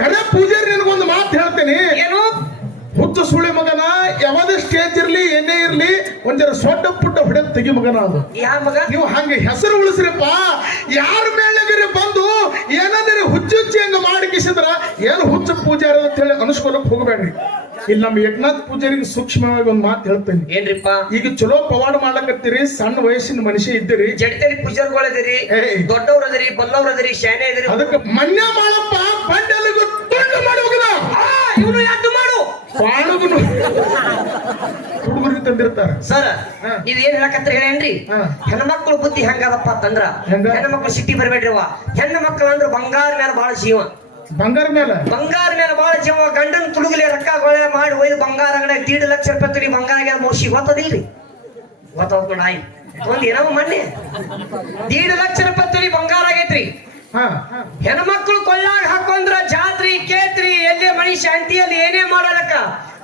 ಕರೆ ಪೂಜಾರಿ ನಿನಗೊಂದು ಮಾತು ಹೇಳ್ತೇನೆ. ಏನು? ಹುಚ್ಚ ಸುಳಿ ಮಗನ ಯಾವ್ದೇ ಸ್ಟೇಜ್ ಇರ್ಲಿ ಏನೇ ಇರ್ಲಿ ಒಂದರ ಸೊಡ್ಡ ಪುಟ್ಟ ಹೊಡೆದ್ ತೆಗಿ ಮಗನ ಅದು. ಯಾವ ಮಗ? ನೀವು ಹಂಗೆ ಹೆಸರು ಉಳಿಸ್ರಿಪ್ಪ. ಯಾರ ಮೇಲೆ ಬಂದು ಏನಾದ್ರೆ ಹುಚ್ಚುಚ್ಚಿ ಹಂಗ ಮಾಡಿಕಿಸಿದ್ರ ಏನು ಹುಚ್ಚ ಪೂಜಾರಿ ಅಂತ ಹೇಳಿ ಅನುಸ್ಕೊಳಕ್ ಹೋಗಬೇಡ್ರಿ. ಇಲ್ಲಿ ನಮ್ಮ ಏಕನಾಥ್ ಪೂಜಾರಿಗೆ ಸೂಕ್ಷ್ಮವಾಗಿ ಒಂದು ಮಾತು ಹೇಳ್ತೇನೆ. ಏನ್ರಿಪ್ಪ? ಈಗ ಚಲೋ ಪವಾಡ ಮಾಡ್ಲಕತ್ತೀರಿ, ಸಣ್ಣ ವಯಸ್ಸಿನ ಮನುಷ್ಯ ಇದ್ದೀರಿ, ಜಡಿತರಿ ಪೂಜಾರಿಗಳಿದಿರಿ, ದೊಡ್ಡವ್ರ ಅದರಿ, ಬಲ್ಲವ್ರ ಅದರಿ, ಶಾನೆ ಅದರಿ. ಅದಕ್ಕೆ ಮನ್ಯ ಮಾಡಪ್ಪ ಬಂಡೆಲಿಗೂ ತುಂಡು ಮಾಡಿ ಹೋಗಿದ. ಇವನು ಯಾಕೆ ಮಾಡು ಬಾಳುಗುನು ಹುಡುಗರಿಗೆ ತಂದಿರ್ತಾರ. ಸರ್ ಇದು ಏನ್ ಹೇಳಕತ್ರ ಹೇಳೇನ್ರಿ? ಹೆಣ್ಮಕ್ಳು ಬುದ್ಧಿ ಹೆಂಗದಪ್ಪ ಅಂತಂದ್ರ ಹೆಣ್ಮಕ್ಳು ಸಿಟ್ಟಿ ಬರ್ಬೇಡ್ರಿವ. ಹೆಣ್ಣು ಮಕ್ಳು ಅಂದ್ರ ಬಂಗಾರ ಮೇಲೆ ಬಹಳ ಜೀವ. ಬಂಗಾರ ಮೇಲೆ ಬಹಳ ಜೀವ. ಗಂಡನ ತುಡುಗಲಿ ರೊಕ್ಕ ಗೊಳೆ ಮಾಡಿ ಒಯ್ದು ಬಂಗಾರ ಅಂಗಡಿ 1.5 ಲಕ್ಷ ರೂಪಾಯಿ ತುಡಿ ಬಂಗಾರ ಮೋಸಿ ಗೊತ್ತದಿಲ್ರಿ? ಗೊತ್ತದ ನಾಯಿ ಒಂದ್ ಏನೋ ಮೊನ್ನೆ 1.5 ಲಕ್ಷ ರೂಪಾಯಿ ತುಡಿ ಬಂಗಾರ ಆಗೈತ್ರಿ. ಹೆಣ್ಮಕ್ಳು ಕೊಳ್ಳಾಗ ಹಾಕೊಂಡ್ರ ಜಾತ್ರಿ ಕೇತ್ರಿ ಎಲ್ಲಿ ಮಣಿ ಶಾಂತಿಯಲ್ಲಿ ಏನೇ ಮಾಡಲಕ್ಕ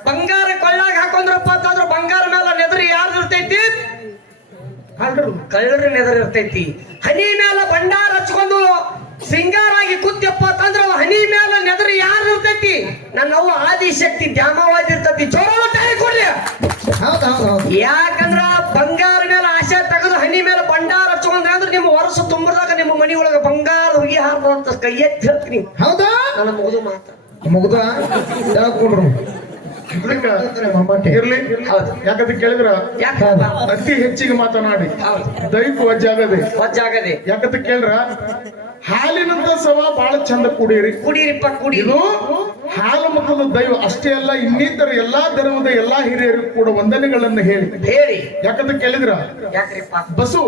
ಬಂಗಾರ ಕೊಳ್ಳಾಗ ಹಾಕೊಂಡ್ರಪ್ಪ ಅಂತಂದ್ರ ಬಂಗಾರ ಮೇಲೆ ನೆದರಿ ಯಾರು ಇರ್ತೈತಿ? ಕಳ್ಳರ ನೆದರ್ ಇರ್ತೈತಿ. ಹನಿ ಮೇಲೆ ಭಂಡಾರ ಹಚ್ಕೊಂಡು ಸಿಂಗಾರಾಗಿ ಕೂತ್ಯಪ್ಪ ಅಂತಂದ್ರ ಹನಿ ಮೇಲೆ ನೆದರಿ ಯಾರು ಇರ್ತೈತಿ? ನನ್ನವ್ವ ಆದಿಶಕ್ತಿ ದ್ಯಾಮವಾದಿ ಇರ್ತೈತಿ. ಜೋರ ಕೊಡ್ಲಿ. ಯಾಕಂದ್ರ ಬಂಗಾರ ಮೇಲೆ ಆಶೆ ತೆಗೆದು ಹನಿ ಮೇಲೆ ಭಂಡಾರ ಹಚ್ಕೊಂಡ್ರೆ ಅಂದ್ರೆ ನಿಮ್ಮ ವರ್ಷ ತುಂಬದಾಗ ನಿಮ್ಮ ಮನಿ ಒಳಗ ಬಂಗಾರ ಹುಗಿ ಹಾರ್ದಂತ ಕೈ ಎತ್ತಿ ಹೇಳ್ತೀನಿ. ಹೌದಾ? ನನ್ನ ಮುಗಿದು ಮಾತ ಮುಗ್ದ ಇರ್ಲಿ. ಯಾಕಂತ ಕೇಳಿದ್ರ ಅತಿ ಹೆಚ್ಚಿಗೆ ಮಾತನಾಡಿ ದೈಹಿಕ ವಜ್ಜಾಗದೆ. ಯಾಕಂತ ಕೇಳ್ರ ಹಾಲಿನಂತ ಸವ ಬಹಳ ಚಂದ ಕುಡೀರಿ. ಕುಡೀರಿಪ್ಪ ಕುಡೀರು. ಹಾಲು ಮಕ್ಕಳು ದೈವ ಅಷ್ಟೇ ಅಲ್ಲ, ಇನ್ನಿತರ ಎಲ್ಲಾ ಧರ್ಮದ ಎಲ್ಲಾ ಹಿರಿಯರಿಗೂ ಕೂಡ ವಂದನೆಗಳನ್ನ ಹೇಳಿ. ಯಾಕಂತ ಕೇಳಿದ್ರ ಬಸು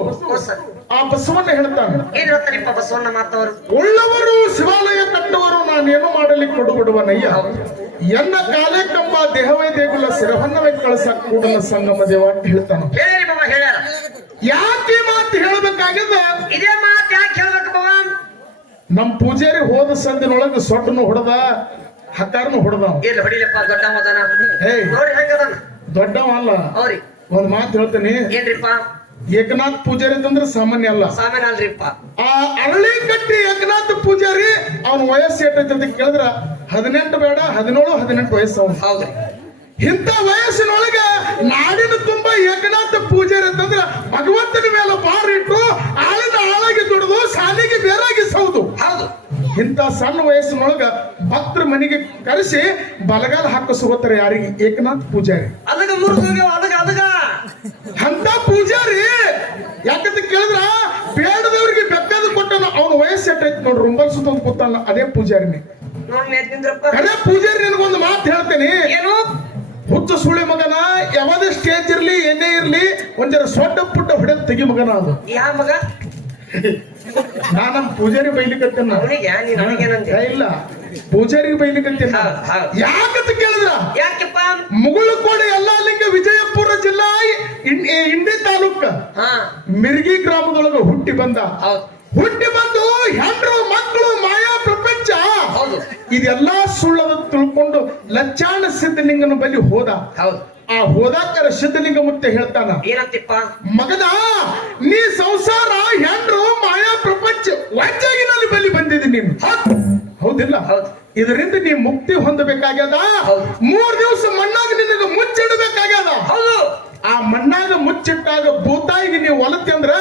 ಆ ಬಸವನ್ನ ಹೇಳ್ತಾನೆ. ಏನ್ ಹೇಳ್ತಾರಿಪ್ಪ ಬಸವಣ್ಣ ಮಾತವರು? ಉಳ್ಳವರು ಶಿವಾಲಯ ಕಟ್ಟುವರು ನಾನೇನು ಮಾಡಲಿಕ್ಕೆ ಕೊಡುಬಿಡುವನಯ್ಯ, ಎನ್ನ ಕಾಲೇ ಕಂಬ ದೇಹವೇ ದೇಗುಲ ಸಿರವನ್ನವೇ ಕಳಸ ಕೂಡಲ ಸಂಗಮ ದೇವ ಅಂತ ಹೇಳ್ತಾನ. ಹೇಳಿ ಬಾಬಾ ಹೇಳ್ಯಾರ. ಯಾಕೆ ಮಾತು ಹೇಳ್ಬೇಕಾಗಿದ್ದ? ಇದೇ ಮಾತು ಯಾಕೆ ಹೇಳ್ಬೇಕು ಬಾಬಾ? ನಮ್ ಪೂಜಾರಿ ಹೋದ ಸಂದಿನೊಳಗ ಸೊಟ್ಟನು ಹೊಡೆದ, ಹಕ್ಕಾರನು ಹೊಡೆದ. ಇಲ್ಲ ಹೊಡಿಲಪ್ಪ, ದೊಡ್ಡವ ಅಲ್ಲ. ಒಂದ್ ಮಾತು ಹೇಳ್ತೇನೆ. ಏನ್ರಿಪ್ಪ? ಏಕನಾಥ್ ಪೂಜಾರಿ ಅಂತಂದ್ರೆ ಸಾಮಾನ್ಯ ಅಲ್ಲ. ಸಾಮಾನ್ಯ ಅಲ್ರಿಪ್ಪ. ಆ ಅರಳಿ ಕಟ್ಟಿ ಏಕನಾಥ್ ಪೂಜಾರಿ ಅವನ ವಯಸ್ಸು ಎಷ್ಟೈತೆ ಅಂತ ಕೇಳಿದ್ರ 18 ಬೇಡ 17-18 ವಯಸ್ಸು. ಹೌದ್ರಿ. ಇಂಥ ವಯಸ್ಸಿನೊಳಗ ನಾಡಿನ ತುಂಬಾ ಏಕನಾಥ ಪೂಜಾರಿ ಅಂತಂದ್ರ ಭಗವಂತನ ಮೇಲೆ ಬಾರಿಟ್ಟು ಆಳಿನ ಆಳಾಗಿ ದುಡಿದು ಸಾಲಿಗೆ ಬೇರಾಗಿ ಸೌದು. ಹೌದು. ಇಂಥ ಸಣ್ಣ ವಯಸ್ಸಿನೊಳಗ ಭಕ್ತರ ಮನೆಗೆ ಕರೆಸಿ ಬಲಗಾಲ ಹಾಕಿಸುತ್ತಾರೆ ಯಾರಿಗೆ? ಏಕನಾಥ್ ಪೂಜಾರಿ. ಅದಗ ಮುರಿದು ಅದಗ ಅಂತ ಪೂಜಾರಿ. ಯಾಕಂತ ಕೇಳಿದ್ರ ಬೇಡದವ್ರಿಗೆ ಬೆಕ್ಕದ ಕೊಟ್ಟನ. ಅವನ ವಯಸ್ಸು ಎಟ್ಟೈತಿ ನೋಡ್ರಿ, ರುಂಬಲ್ ಸುತ್ತ ಕೂತಾನ. ಅದೇ ಪೂಜಾರಿನೇ. ಅದೇ ಪೂಜಾರಿ ನಿನಗೊಂದು ಮಾತು ಹೇಳ್ತೇನೆ. ಏನು? ಹುಚ್ಚ ಸುಳಿ ಮಗನ ಯಾವ್ದೇ ಸ್ಟೇಜ್ ಇರ್ಲಿ ಏನೇ ಇರ್ಲಿ ಒಂದರ ಸೊಡ್ಡ ಪುಟ್ಟ ಹೊಡೆದ್ ತೆಗಿ ಮಗನ ಅದು. ಯಾವ ಮಗ? ನಮ್ ಪೂಜಾರಿ ಬೈಲಿಕತ್ತೇನ ಇಲ್ಲ, ಪೂಜಾರಿಗೆ ಬೈಲಿಕತ್ತೇನ. ಯಾಕಂತ ಕೇಳಿದ್ರ ಯಾಕಪ್ಪ? ಮುಗುಳುಕೋಟೆ ಯಲ್ಲಾಲಿಂಗ ವಿಜಯಪುರ ಜಿಲ್ಲಾ ಇಂಡಿ ತಾಲೂಕ ಮಿರ್ಗಿ ಗ್ರಾಮದೊಳಗ ಹುಟ್ಟಿ ಬಂದು ಹೆಂಡ್ರು ಮಕ್ಕಳು ಮಾಯಾ ಪ್ರಪಂಚ ಇದೆಲ್ಲಾ ಸುಳ್ಳದ ತಿಳ್ಕೊಂಡು ಲಚ್ಚಾಣ ಸಿದ್ಧಲಿಂಗನ ಬಳಿ ಹೋದ. ಆ ಹೋದಾಕರ ಸಿದ್ಧಲಿಂಗ ಮುತ್ತೆ ಹೇಳ್ತಾನ, ಏನಂತಿಪ್ಪ? ಮಗದ ನೀ ಸಂಸಾರ ಹೆಂಡ್ರು ಮಾಯಾ ಪ್ರಪಂಚ ವಜ್ಜಾಗಿನಲ್ಲಿ ಬಲಿ ಬಂದಿದ್ದೀನಿ ನೀನು. ಹೌದಿಲ್ಲ? ಇದರಿಂದ ನೀ ಮುಕ್ತಿ ಹೊಂದಬೇಕಾಗ್ಯದ. 3 ದಿವಸ ಮಣ್ಣಾಗ ನಿನಗೆ ಮುಚ್ಚಿಡಬೇಕಾಗ್ಯದ. ಆ ಮಣ್ಣಾಗ ಮುಚ್ಚಿಟ್ಟಾಗ ಭೂತಾಯಿಗೆ ನೀವು ಒಲತಿ ಅಂದ್ರ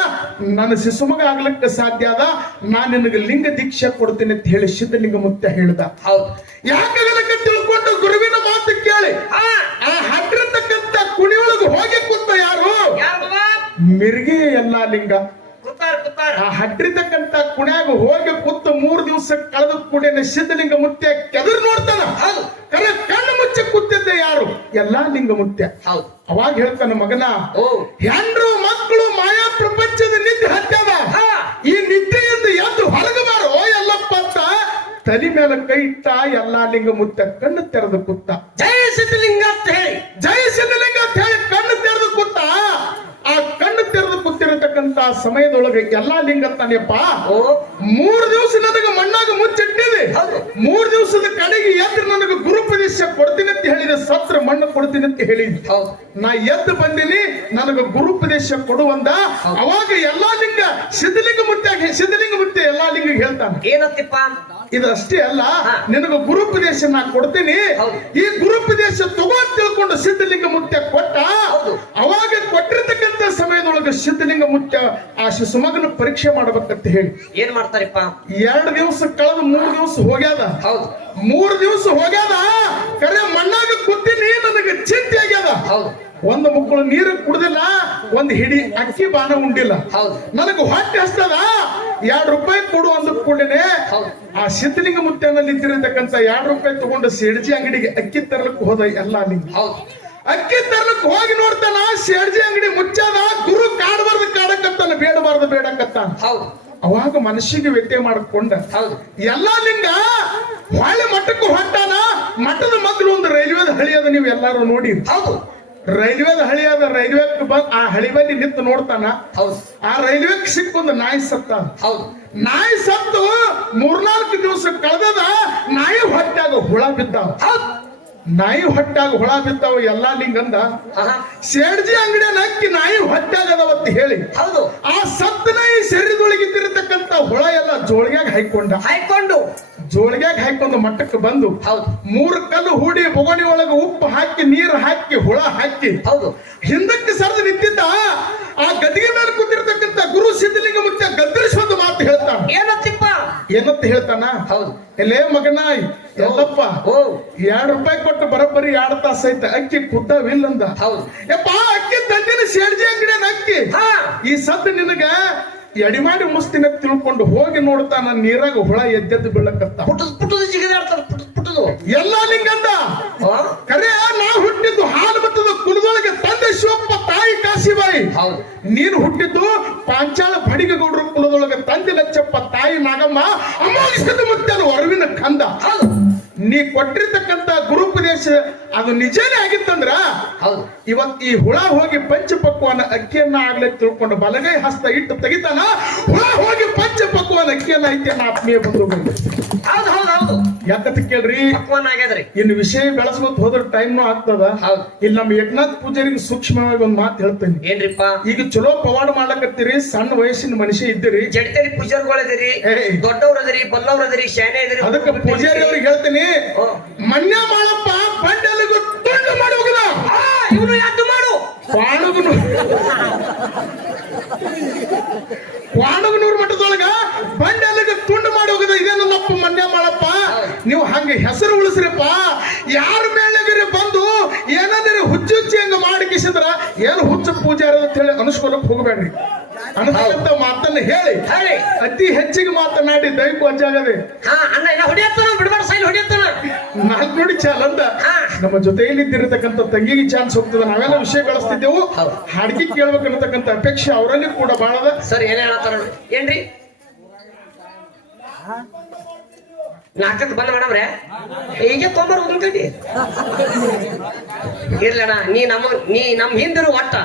ನನ್ನ ಶಿಶುಮಗ ಆಗ್ಲಿಕ್ಕೆ ಸಾಧ್ಯ ಅದ. ನಾನ್ ನಿನಗೆ ಲಿಂಗ ದೀಕ್ಷೆ ಕೊಡ್ತೀನಿ ಅಂತ ಹೇಳಿ ಸಿದ್ಧಲಿಂಗ ಮುತ್ತೆ ಹೇಳ್ದ. ಯಾಕಾಗಲಕ್ಕೆ ತಿಳ್ಕೊಂಡು ಗುರುವಿನ ಮಾತು ಕೇಳಿ ಆ ಹಟ್ಟಿರ್ತಕ್ಕಂಥ ಕುಣಿಯೊಳಗೆ ಹೋಗಿ ಕೂತ ಯಾರು? ಮಿರ್ಗಿ ಎಲ್ಲಾ ಲಿಂಗ. ಆ ಹಟ್ಟಿರ್ತಕ್ಕಂಥ ಕುಣ್ಯಾಗ ಹೋಗಿ ಕೂತ 3 ದಿವಸ ಕಳೆದ ಕುಡಿಯನ ಸಿದ್ಧಲಿಂಗ ಮುತ್ಯ ಕೆದರ್ ನೋಡ್ತಾನ. ಕಣ್ಣು ಮುಚ್ಚಿ ಕೂತಿದ್ದ ಯಾರು? ಎಲ್ಲಾ ಲಿಂಗ ಮುತ್ಯ. ಅವಾಗ ಹೇಳ್ತಾನ, ಮಗನ ಹೆಂಡ್ರು ಮಕ್ಕಳು ಮಾಯಾ ಪ್ರಪಂಚದ ನಿದ್ದೆ ಹತ್ಯದ. ಈ ನಿದ್ದೆಯಿಂದ ಎದ್ದು ಹೊರಗಬಾರೋ ಎಲ್ಲಪ್ಪ ಅಂತ ತಲೆ ಮೇಲೆ ಕೈ ಇಟ್ಟ. ಎಲ್ಲಾ ಲಿಂಗ ಮುತ್ತ ಕಣ್ಣು ತೆರೆದು ಕೂತ. ಜಯ ಸಿದ್ಧಲಿಂಗ ಅಂತ ಹೇಳಿ, ಜಯ ಸಿದ್ಧಲಿಂಗ ಅಂತ ಹೇಳಿ ಕಣ್ಣು ತೆರೆದು ಕೂತ. ಆ ಕಣ್ಣು ತೆರೆದು ಕೂತಿರತಕ್ಕಂತ ಸಮಯದೊಳಗೆ ಎಲ್ಲಾ ಲಿಂಗ ತಾನೆಪ್ಪ 3 ದಿವಸ ನನಗೆ ಮಣ್ಣಾಗ ಮುಚ್ಚಿಟ್ಟಿದೆ. 3 ದಿವಸದ ಕಡೆಗೆ ಎದ್ದು ನನಗೆ ಗುರುಪದೇಶ ಕೊಡ್ತೀನಿ ಅಂತ ಹೇಳಿ ಹೇಳಿದೆ, ಸತ್ರ ಮಣ್ಣು ಕೊಡ್ತೀನಿ ಅಂತ ಹೇಳಿದ್ದೆ. ಹೌದು ನಾ ಎದ್ದು ಬಂದಿನಿ, ನನಗ ಗುರುಪದೇಶ ಕೊಡುವಂದ. ಅವಾಗ ಎಲ್ಲಾ ಲಿಂಗ ಸಿದ್ಧಲಿಂಗ ಮುತ್ತೆ ಎಲ್ಲಾ ಲಿಂಗ ಹೇಳ್ತಾನೆ. ಏನತ್ತಿಪ್ಪ? ಇದು ಅಷ್ಟೇ ಅಲ್ಲ, ನಿನಗ ಗುರುಪದೇಶ ನಾ ಕೊಡ್ತೀನಿ. ಈ ಗುರುಪದೇಶ ತಗೋ ತಿಳ್ಕೊಂಡು ಸಿದ್ಧಲಿಂಗ ಮುತ್ಯ ಕೊಟ್ಟ. ಅವಾಗ ಕೊಟ್ಟಿರ್ತಕ್ಕಂಥ ಸಮಯದೊಳಗೆ ಸಿದ್ಧಲಿಂಗ ಮುತ್ಯ ಆ ಶಿಶುಮಗನ ಪರೀಕ್ಷೆ ಮಾಡ್ಬೇಕಂತ ಹೇಳಿ ಏನ್ ಮಾಡ್ತಾರಿಪ್ಪ? 2 ದಿವಸ ಕಳೆದು 3 ದಿವಸ ಹೋಗ್ಯಾದ. ಹೌದು 3 ದಿವಸ ಹೋಗ್ಯಾದ. ಕರೆ ಮಣ್ಣಾಗ ಕೂತೀನಿ, ನನಗೆ ಚಿಂತೆ ಆಗ್ಯದ. ಹೌದು ಒಂದು ಮುಕ್ಕಳು ನೀರು ಕುಡ್ದಿಲ್ಲ, ಒಂದು ಹಿಡಿ ಅಕ್ಕಿ ಬಾನ ಉಂಡಿಲ್ಲ. ಹೌದು ನನಗೆ ಹೊಟ್ಟೆ ಹಸ್ತದ. 2 ರೂಪಾಯಿ ಕೊಡು ಅಂದ ಕೂಡಲೇ ಆ ಸಿದ್ಧಲಿಂಗ ಮುತ್ಯನಲ್ಲಿ ಇದ್ದಿರತಕ್ಕಂತ 2 ರೂಪಾಯಿ ತಗೊಂಡು ಸೇಡ್ಜಿ ಅಂಗಡಿಗೆ ಅಕ್ಕಿ ತರಲಿಕ್ಕೆ ಹೋದ. ಎಲ್ಲ ಲಿಂಗ ಅಕ್ಕಿ ತರ್ಲಿಕ್ಕೆ ಹೋಗಿ ನೋಡ್ತಾನ, ಸೇಡ್ಜಿ ಅಂಗಡಿ ಮುಚ್ಚಾದ. ಗುರು ಕಾಡಕತ್ತಾನ, ಬೇಡಕತ್ತಾನ. ಅವಾಗ ಮನಸ್ಸಿಗೆ ವ್ಯತ್ಯಯ ಮಾಡಿಕೊಂಡ ಎಲ್ಲಾ ಲಿಂಗ ಹೊಳೆ ಮಠಕ್ಕೂ ಹೊಟ್ಟಾನ. ಮಠದ ಮಗ್ಳು ಒಂದು ರೈಲ್ವೆದ ಹಳಿ ಅದ, ನೀವು ಎಲ್ಲಾರು ನೋಡಿ. ಹೌದು ರೈಲ್ವೆದ ಹಳಿ ಅದ. ರೈಲ್ವೆಕ್ ಬಂದ್ ಆ ಹಳಿ ಬಲ್ಲಿ ನಿಂತು ನೋಡ್ತಾನ. ಆ ರೈಲ್ವೆಕ್ ಸಿಕ್ಕೊಂದು ನಾಯಿ ಸತ್ತ. ನಾಯಿ ಸತ್ತು 3-4 ದಿವಸ ಕಳೆದದ. ನಾಯಿ ಹೊಟ್ಟಾಗ ಹುಳ ಬಿದ್ದಾವ. ನಾಯಿ ಹೊಟ್ಟಾಗ ಹುಳ ಬಿದ್ದಾವ. ಎಲ್ಲಾ ಲಿಂಗಂದ ಸೇಡ್ಜಿ ಅಂಗಡಿಯ ಅಕ್ಕಿ ನಾಯಿ ಹೊಟ್ಟಾಗದವತ್ತು ಹೇಳಿ ಆ ಸತ್ತ ನಾಯಿ ಶರೀರದೊಳಗಿದ್ದಿರತಕ್ಕಂತ ಹುಳ ಎಲ್ಲ ಜೋಳಿಗ್ಯಾಗ ಹಾಕೊಂಡು ಮಟ್ಟಕ್ಕೆ ಬಂದು 3 ಕಲ್ಲು ಹೂಡಿ ಬೊಗಣಿ ಒಳಗೆ ಉಪ್ಪು ಹಾಕಿ ನೀರು ಹಾಕಿ ಹುಳ ಹಾಕಿ ಹಿಂದಕ್ಕೆ ಸರಿದು ನಿಂತಿದ್ದ. ಆ ಗದಿಗೆ ಮೇಲೆ ಕೂತಿರ್ತಕ್ಕಂಥ ಗುರು ಸಿದ್ಧಲಿಂಗ ಮುತ್ಯ ಗದ್ದರಿಸುವಂತ ಮಾತು ಹೇಳ್ತಾನ. ಏನಂತ ಹೇಳ್ತಾನ? ಎಲ್ಲೇ ಮಗನ ಎಲ್ಲಪ್ಪ 2 ರೂಪಾಯಿ ಕೊಟ್ಟು ಬರೋಬ್ಬರಿ 2 ತಾಸ ಐತೆ, ಅಕ್ಕಿ ಕುದ್ದಾವಿಲ್ಲಂದ. ಯಪ್ಪ ಅಕ್ಕಿ ತಂದಿನ ಸೇಡ್ಜಿ ಅಂಗಡಿಯ ಅಕ್ಕಿ. ಈ ಸದ್ದು ನಿನಗ ಎಡಿ ಮಾಡಿ ಮುಸ್ತಿನ ತಿಳ್ಕೊಂಡು ಹೋಗಿ ನೋಡ್ತಾನ, ನೀರಾಗ ಹುಳ ಎದ್ದೆದ್ದು ಬೀಳಕತ್ತ. ಎಲ್ಲಾ ಲಿಂಗಂದ ಕರೆ ನಾ ಹುಟ್ಟಿದ್ದು ಹಾಲು ಮತ್ತದ ಕುಲದೊಳಗೆ ತಂದೆ ಶಿವಪ್ಪ, ತಾಯಿ ಕಾಶಿಬಾಯಿ. ನೀನು ಹುಟ್ಟಿದ್ದು ಪಾಂಚಾಳ ಬಡಿಗೌಡರ ಕುಲದೊಳಗೆ ತಂದೆ ಲಚ್ಚಪ್ಪ, ತಾಯಿ ನಾಗಮ್ಮ, ಅಮೋಘ ಮುತ್ತನ ಹೊರವಿನ ಕಂದ. ನೀ ಕೊಟ್ಟಿರ್ತಕ್ಕಂತ ಗುರುಪದೇಶ ಅದು ನಿಜನೇ ಆಗಿತ್ತಂದ್ರ ಇವತ್ ಈ ಹುಳ ಹೋಗಿ ಪಂಚಪಕ್ವಾನ ಅಕ್ಕಿಯನ್ನ ಆಗ್ಲೇ ತಿಳ್ಕೊಂಡು ಬಲಗೈ ಹಸ್ತ ಇಟ್ಟು ತೆಗಿತಾನ. ಹುಳ ಹೋಗಿ ಪಂಚಪಕ್ವಾನ ಅಕ್ಕಿಯನ್ನ ಐತಿಯನ್ನ ಆತ್ಮೀಯ ಬಂದು ಯಾಕಂತ ಕೇಳ್ರಿ, ಇನ್ನು ವಿಷಯ ಬೆಳೆಸ್ಕೊತ ಹೋದ್ರ ಟೈಮ್ನು ಆಗ್ತದ. ಇಲ್ಲಿ ನಮ್ಮ ಏಕನಾಥ್ ಪೂಜಾರಿಗೆ ಸೂಕ್ಷ್ಮವಾಗಿ ಒಂದ್ ಮಾತು ಹೇಳ್ತೇನೆ. ಏನ್ರಿಪ್ಪ? ಈಗ ಚಲೋ ಪವಾಡ ಮಾಡ್ಲಕತ್ತೀರಿ, ಸಣ್ಣ ವಯಸ್ಸಿನ ಮನುಷ್ಯ ಇದ್ದೀರಿ, ಜಡಿತರಿ ಪೂಜಾರಿಗಳಿದಿರಿ, ದೊಡ್ಡವ್ರದಿರಿ, ಬಲ್ಲವ್ರದಿರಿ, ಶಾನೆ ಇದಿರಿ. ಅದಕ್ಕೆ ಪೂಜಾರಿ ಅವ್ರಿಗೆ ಹೇಳ್ತೀನಿ, ಮನ್ಯ ಮಾಡಪ್ಪ ಬಂಡಲಿಗೂ ತುಂಡು ಮಾಡಿ ಹೋಗಲ್ಲ. ಇವನು ಯಾಕೆ ಮಾಡು ವಾಣಗನೂರ್ ಮಠದೊಳಗ ಬಂಡೆಲ್ಲಿಗೆ ತುಂಡು ಮಾಡಿ ಹೋಗದ. ಇದೇ ನನ್ನಪ್ಪ ಮನ್ಯ ಮಾಡಪ್ಪ. ನೀವು ಹಂಗ ಹೆಸರು ಉಳಿಸ್ರಿಪ್ಪ. ಯಾರ ಮೇಲೆಗರಿ ಬಂದು ಏನಂದ್ರೆ ಹುಚ್ಚುಚ್ಚಿ ಹಂಗ ಮಾಡಿಕಿಸಿದ್ರ ಏನು ಹುಚ್ಚ ಪೂಜಾರಿ ಅಂತ ಹೇಳಿ ಅನುಸ್ಕೊಳಕ್ ಹೋಗಬೇಡ್ರಿ. ಅನ್ನತಕ್ಕಂತ ಮಾತನ್ನ ಹೇಳಿ ಅತಿ ಹೆಚ್ಚಿಗೆ ಮಾತನಾಡಿ ದೈವ ಅಜ್ಜಾಗದೆ. ನಾಲ್ಕು ನೋಡಿ ಚಾಲಂದ ನಮ್ಮ ಜೊತೆಯಲ್ಲಿ ಇದ್ದಿರತಕ್ಕಂಥ ತಂಗಿಗೆ ಚಾನ್ಸ್ ಹೋಗ್ತದೆ. ನಾವೆಲ್ಲ ವಿಷಯ ಬೆಳೆಸ್ತಿದ್ದೆವು. ಹಾಡ್ಗಿ ಕೇಳ್ಬೇಕನ್ನತಕ್ಕಂಥ ಅಪೇಕ್ಷೆ ಅವರಲ್ಲಿ ಕೂಡ ಬಾಳದ. ಸರ್ ಏನ್ ಹೇಳತ್ತಾರ ಏನ್ರಿ? ನಾಲ್ಕಕ್ಕೆ ಬಂದ ಮೇಡಮ್ರೆ, ಹೀಗೆ ತೊಂಬರ್ ಒಂದ್ ಕಡಿ ಇರ್ಲಣ್ಣ. ನೀ ನಮ್ ಹಿಂದಿರು ಒಟ್ಟ